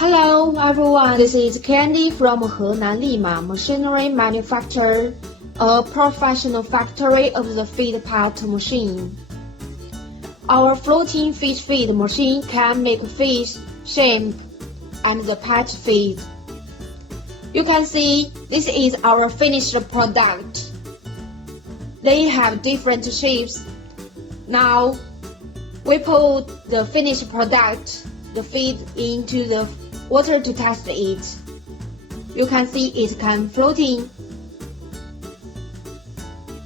Hello everyone, this is Candy from Henan Lima Machinery Manufacturer, a professional factory of the feed pot machine. Our floating fish feed machine can make fish, shrimp, and the pet feed. You can see this is our finished product. They have different shapes. Now, we put the finished product, the feed, into the water to test it. You can see it can floating.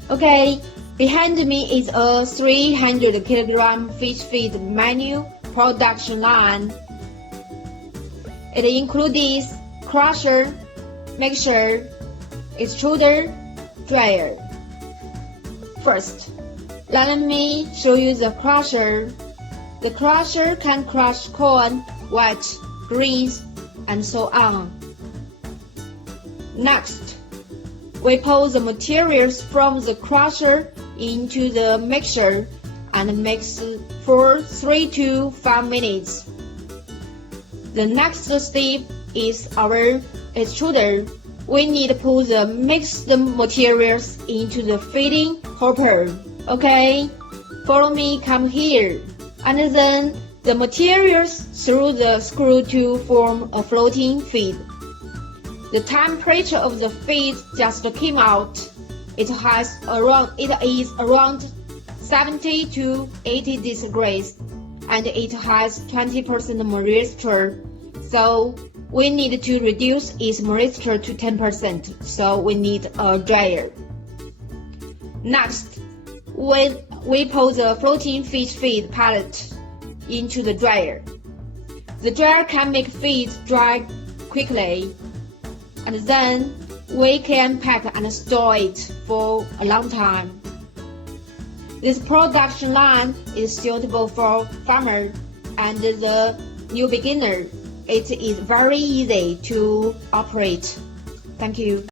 Okay, behind me is a 300 kg fish feed manual production line. It includes crusher, mixer, extruder, dryer. First, let me show you the crusher. The crusher can crush corn, wheat, greens, and so on. Next, we pour the materials from the crusher into the mixer and mix for 3 to 5 minutes. The next step is our extruder. We need to put the mixed materials into the feeding hopper. Okay, follow me, come here. And then the materials through the screw to form a floating feed. The temperature of the feed just came out. It is around 70 to 80 degrees, and it has 20% moisture. So we need to reduce its moisture to 10%. So we need a dryer. Next, we pour the floating fish feed pellet into the dryer. The dryer can make feed dry quickly, and then we can pack and store it for a long time. This production line is suitable for farmer and the new beginner. It is very easy to operate. Thank you.